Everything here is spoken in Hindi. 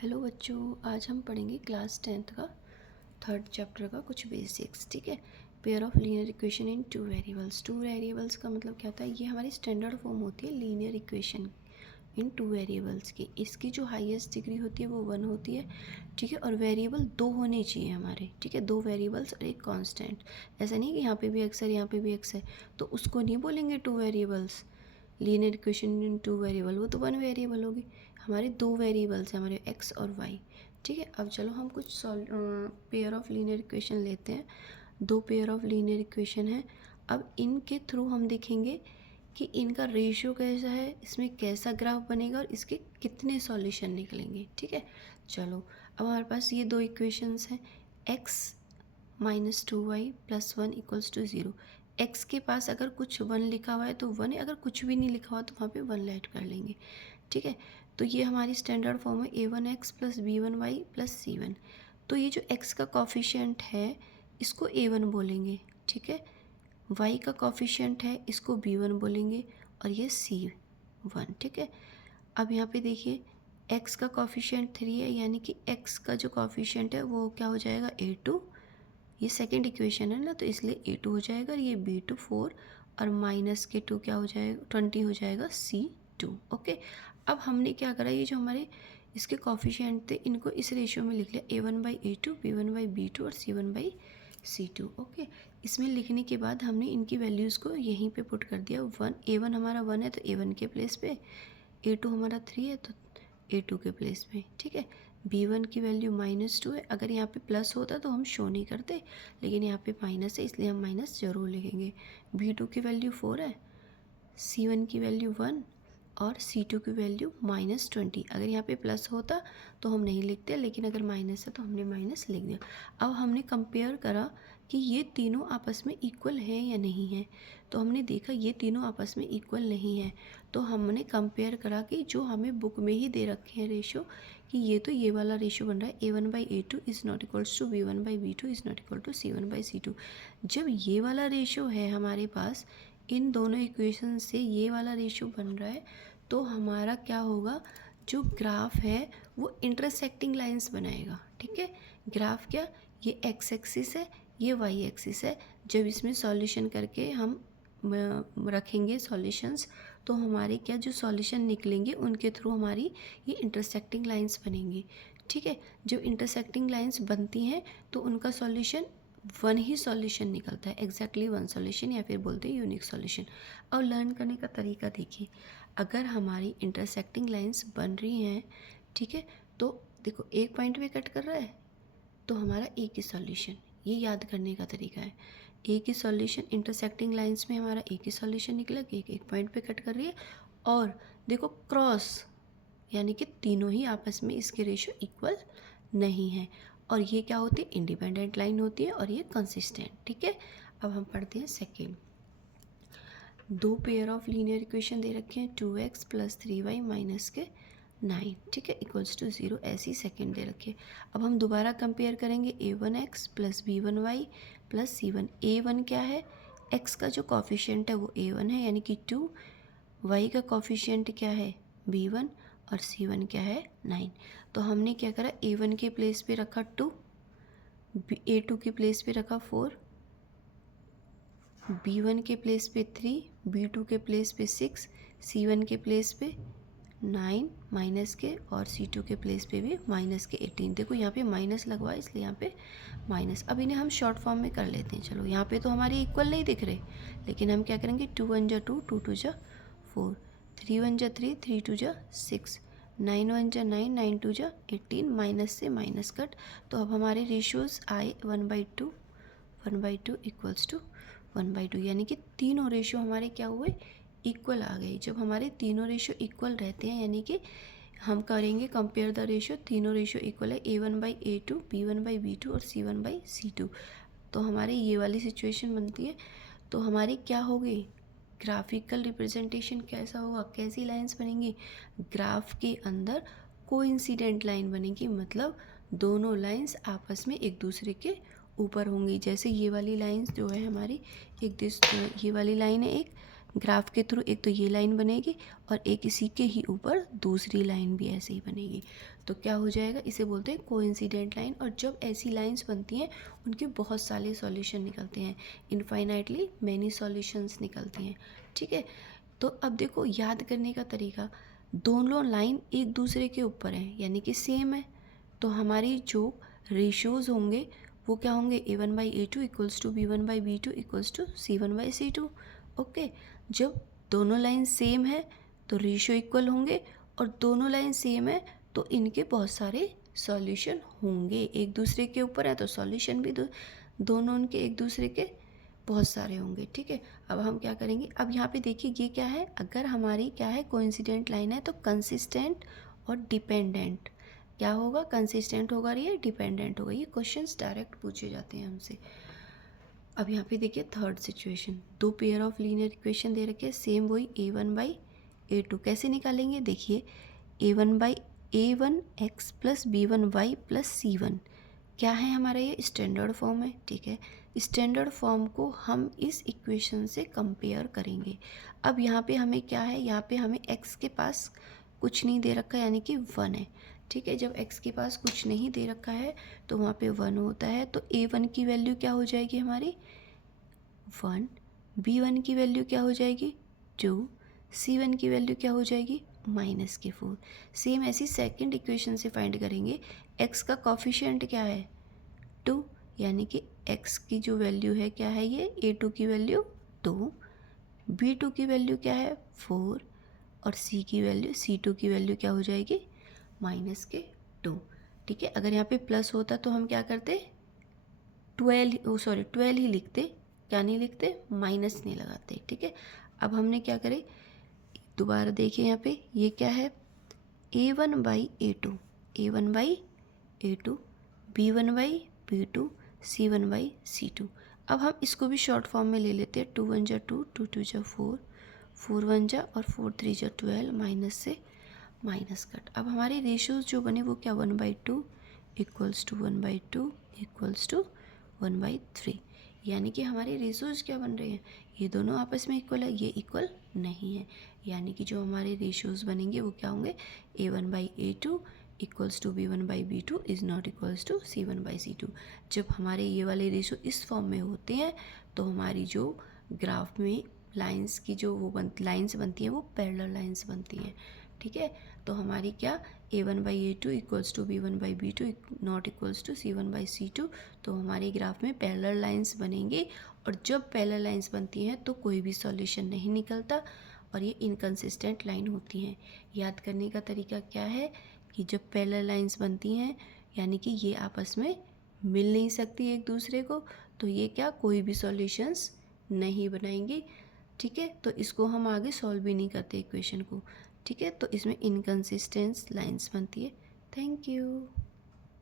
हेलो बच्चों, आज हम पढ़ेंगे क्लास 10th का थर्ड चैप्टर का कुछ बेसिक्स। ठीक है। Pair of linear equation in two variables. Two variables का मतलब क्या होता है? ये हमारी स्टैंडर्ड फॉर्म होती है linear equation in two variables की। इसकी जो हाईएस्ट डिग्री होती है वो 1 होती है। ठीक है। और वेरिएबल दो होने चाहिए हमारे। ठीक है, दो वेरिएबल्स और एक कांस्टेंट। ऐसा नहीं कि यहाँ पे भी एक्स है यहाँ पे भी एक्स है, तो उसको नहीं बोलेंगे two variables. Linear equation in two variable, वो तो वन वेरिएबल होगी। हमारे दो वेरिएबल्स हैं, हमारे एक्स और वाई। ठीक है। अब चलो हम कुछ पेयर ऑफ लीनियर इक्वेशन लेते हैं। दो पेयर ऑफ लीनियर इक्वेशन है। अब इनके थ्रू हम देखेंगे कि इनका रेशियो कैसा है, इसमें कैसा ग्राफ बनेगा और इसके कितने सॉल्यूशन निकलेंगे। ठीक है। चलो, अब हमारे पास ये दो इक्वेशंस हैं। X minus 2y plus 1 equals to 0। X के पास अगर कुछ 1 लिखा हुआ है तो 1 है, अगर कुछ भी नहीं लिखा हुआ तो वहाँ पे 1 ऐड कर लेंगे। ठीक है। तो ये हमारी स्टैंडर्ड फॉर्म है a1x plus b1y plus c1। तो ये जो x का कॉफिशिएंट है इसको a1 बोलेंगे। ठीक है। y का कॉफिशिएंट है इसको b1 बोलेंगे और ये c1। ठीक है। अब यहाँ पे देखिए x का कॉफिशिएंट 3 है, यानी कि x का जो कॉफिशिएंट है वो क्या हो जाएगा, a2। ये सेकंड इक्वेशन है ना, तो इसलिए a2 हो जाएगा और ये b2 4 और माइनस के 2 क्या हो जाएगा, 20 हो जाएगा c2। ओके। अब हमने क्या करा, ये जो हमारे इसके कॉफिशिएंट थे इनको इस रेशियो में लिख लिया, a1/a2, b1/b2 और c1/c2। ओके। इसमें लिखने के बाद हमने इनकी वैल्यूज़ को यहीं पे पुट कर दिया। a1 हमारा 1 है तो a1 के प्लेस पे, a2 हमारा 3 है तो a2 के प्लेस पे। ठीक है। b1 की वैल्यू -2 है। अगर यहाँ पे प्लस होता तो हम शो नहीं करते, लेकिन यहाँ पे माइनस है इसलिए हम माइनस ज़रूर लिखेंगे। b2 की वैल्यू 4 है, c1 की वैल्यू 1 और c2 की वैल्यू -20। अगर यहाँ पे प्लस होता तो हम नहीं लिखते, लेकिन अगर माइनस है तो हमने माइनस लिख दिया। अब हमने कंपेयर करा कि ये तीनों आपस में इक्वल हैं या नहीं है, तो हमने देखा ये तीनों आपस में इक्वल नहीं है। तो हमने कंपेयर करा कि जो हमें बुक में ही दे रखे हैं रेशो, कि ये तो ये वाला रेशो बन रहा है a1/a2 is not equals to b1/b2 is not equal to c1/c2। जब ये वाला रेशो है हमारे पास, इन दोनों इक्वेशन से ये वाला रेशो बन रहा है, तो हमारा क्या होगा, जो ग्राफ है वो इंटरसेक्टिंग लाइंस बनाएगा। ठीक है। ग्राफ क्या, ये एक्स एक्सिस है, ये वाई एक्सिस है। जब इसमें सॉल्यूशन करके हम रखेंगे सॉल्यूशंस, तो हमारे क्या जो सॉल्यूशन निकलेंगे उनके थ्रू हमारी ये इंटरसेक्टिंग लाइंस बनेंगी। ठीक है। जब इंटरसेक्टिंग लाइंस बनती हैं तो उनका सॉल्यूशन वन ही सॉल्यूशन निकलता है, एग्जैक्टली वन सॉल्यूशन, या फिर बोलते हैं यूनिक सॉल्यूशन। और लर्न करने का तरीका देखिए, अगर हमारी इंटरसेक्टिंग लाइंस बन रही हैं, ठीक है, तो देखो एक पॉइंट पे कट कर रहा है तो हमारा एक ही सॉल्यूशन, ये याद करने का तरीका है। एक ही सॉल्यूशन, इंटरसेक्टिंग लाइंस में हमारा एक ही सॉल्यूशन निकला कि एक पॉइंट पे कट कर रही है। और देखो क्रॉस, यानी कि तीनों ही आपस में इसके रेशियो इक्वल नहीं है। और ये क्या होती है, इंडिपेंडेंट लाइन होती है और ये कंसिस्टेंट। ठीक है। अब हम पढ़ते हैं सेकेंड। दो पेयर ऑफ लीनियर इक्वेशन दे रखे हैं, 2x प्लस 3y माइनस के 9, ठीक है, इक्वल्स टू 0, ऐसी सेकेंड दे रखे। अब हम दोबारा कंपेयर करेंगे, a1x plus b1y plus c1। a1 क्या है, x का जो कॉफिशिएंट है वो a1 है यानी कि 2, y का कॉफिशिएंट क्या है b1 और c1 क्या है 9। तो हमने क्या करा, a1 के प्लेस पे रखा 2, a2 के प्लेस पे रखा 4, b1 के प्लेस पे 3, b2 के प्लेस पे 6, c1 के प्लेस पे 9 माइनस के और c2 के प्लेस पे भी माइनस के 18। देखो यहाँ पे माइनस लगवा है इसलिए यहाँ पे माइनस। अब इन्हें हम शॉर्ट फॉर्म में कर लेते हैं। चलो, यहाँ पे तो हमारे इक्वल नहीं दिख रहे, लेकिन हम क्या करेंगे, 2 1 जा 2, 2 2 जा 4, 3 1 जा 3, 3 2 जा 6, 9 1 जा 9, 9 2 जा 18, माइनस से माइनस कट। तो अब हमारे रेशियोज आए 1/2, 1/2 इक्वल्स टू 1/2, यानी कि तीनों रेशियो हमारे क्या हुए, इक्वल आ गए। जब हमारे तीनों रेशियो इक्वल रहते हैं, यानी कि हम करेंगे कंपेयर द रेशियो, तीनों रेशियो इक्वल है, a1/a2, b1/b2 और c1/c2, तो हमारी ये वाली सिचुएशन बनती है। तो हमारी क्या होगी, ग्राफिकल रिप्रेजेंटेशन कैसा होगा, कैसी लाइंस बनेंगी, ग्राफ के अंदर कोइंसिडेंट लाइन बनेगी, मतलब दोनों लाइंस आपस में एक दूसरे के ऊपर होंगी। जैसे ये वाली लाइंस जो है हमारी, एक दिस ये वाली लाइन है एक, ग्राफ के थ्रू एक तो ये लाइन बनेगी और एक इसी के ही ऊपर दूसरी लाइन भी ऐसे ही बनेगी। तो क्या हो जाएगा, इसे बोलते हैं कोइंसिडेंट लाइन। और जब ऐसी लाइंस बनती हैं उनके बहुत सारे सॉल्यूशन निकलते हैं, इनफाइनाइटली मैनी सॉल्यूशंस निकलती हैं। ठीक है, तो अब देखो याद करने का तरीका, दोनों लाइन एक दूसरे के ऊपर हैं यानी कि सेम है, तो हमारी जो रेशियोज़ होंगे वो क्या होंगे, a1/a2 equals to b1/b2 equals to c1/c2। Okay, जब दोनों लाइन सेम है तो रेशियो इक्वल होंगे, और दोनों लाइन सेम है तो इनके बहुत सारे सॉल्यूशन होंगे। एक दूसरे के ऊपर है तो सॉल्यूशन भी दोनों उनके एक दूसरे के बहुत सारे होंगे। ठीक है, अब हम क्या करेंगे, अब यहाँ पे देखिए ये क्या है, अगर हमारी क्या है कोइंसिडेंट लाइन है तो कंसिस्टेंट और डिपेंडेंट क्या होगा, कंसिस्टेंट होगा और ये डिपेंडेंट होगा। ये क्वेश्चंस डायरेक्ट पूछे जाते हैं हमसे। अब यहाँ पे देखिए थर्ड सिचुएशन, दो पेयर ऑफ लीनियर इक्वेशन दे रखे हैं, सेम वही a1/a2 कैसे निकालेंगे, देखिए a1x plus b1y plus c1 क्या है हमारा, ये स्टैंडर्ड फॉर्म है। ठीक है, स्टैंडर्ड फॉर्म को हम इस इक्वेशन से कंपेयर करेंगे। अब यहाँ पे हमें क्या है, यहाँ पे हमें x के पास कुछ नहीं दे रखा है यानी कि 1 है। ठीक है, जब x के पास कुछ नहीं दे रखा है तो वहाँ पे 1 होता है, तो a1 की वैल्यू क्या हो जाएगी हमारी 1, b1 की वैल्यू क्या हो जाएगी 2, c1 की वैल्यू क्या हो जाएगी -4। सेम ऐसी सेकंड इक्वेशन से फाइंड करेंगे, x का कॉफिशिएंट क्या है 2, यानी कि x की जो वैल्यू है क्या है, ये a2 की वैल्यू 2, b2 की वैल्यू क्या है 4, और c2 की वैल्यू क्या हो जाएगी -2। ठीक है, अगर यहाँ पे प्लस होता तो हम क्या करते 12 ही लिखते, क्या नहीं लिखते, माइनस नहीं लगाते। ठीक है, अब हमने क्या करे, दोबारा देखिए यहाँ पे ये क्या है a1/a2, a1/a2, b1/b2, c1/c2। अब हम इसको भी शॉर्ट फॉर्म में ले लेते हैं, 2 1 जा 2, 2 2 जा 4, 4 1 जा और 4 3 जा 12, माइनस से माइनस कट। अब हमारे रेशियोज जो बने वो क्या 1/2 इक्वल्स टू 1/2 इक्वल्स टू 1/3, यानी कि हमारे रेशियोज क्या बन रहे हैं, ये दोनों आपस में इक्वल है, ये इक्वल नहीं है, यानी कि जो हमारे रेशियोज बनेंगे वो क्या होंगे a1/a2 equals to b1/b2 is not equals to c1/c2। जब हमारे ये वाले रेशियो इस फॉर्म में होते हैं तो हमारी जो ग्राफ में लाइंस की जो लाइंस बनती हैं वो पैरेलल लाइंस बनती हैं। ठीक है, तो हमारी क्या a1/a2 equals to b1/b2 not equals to c1/c2, तो हमारे ग्राफ में पैरेलल लाइंस बनेंगे, और जब पैरेलल लाइंस बनती हैं तो कोई भी सॉल्यूशन नहीं निकलता और ये इनकंसिस्टेंट लाइन होती हैं। याद करने का तरीका क्या है कि जब पैरेलल लाइंस बनती हैं यानी कि ये आपस में मिल नहीं सकती एक दूसरे को, तो ये क्या कोई भी सॉल्यूशंस नहीं बनाएंगी। ठीक है, तो इसको हम आगे सॉल्व भी नहीं करते इक्वेशन को। ठीक है, तो इसमें इनकंसिस्टेंट लाइंस बनती है। Thank you.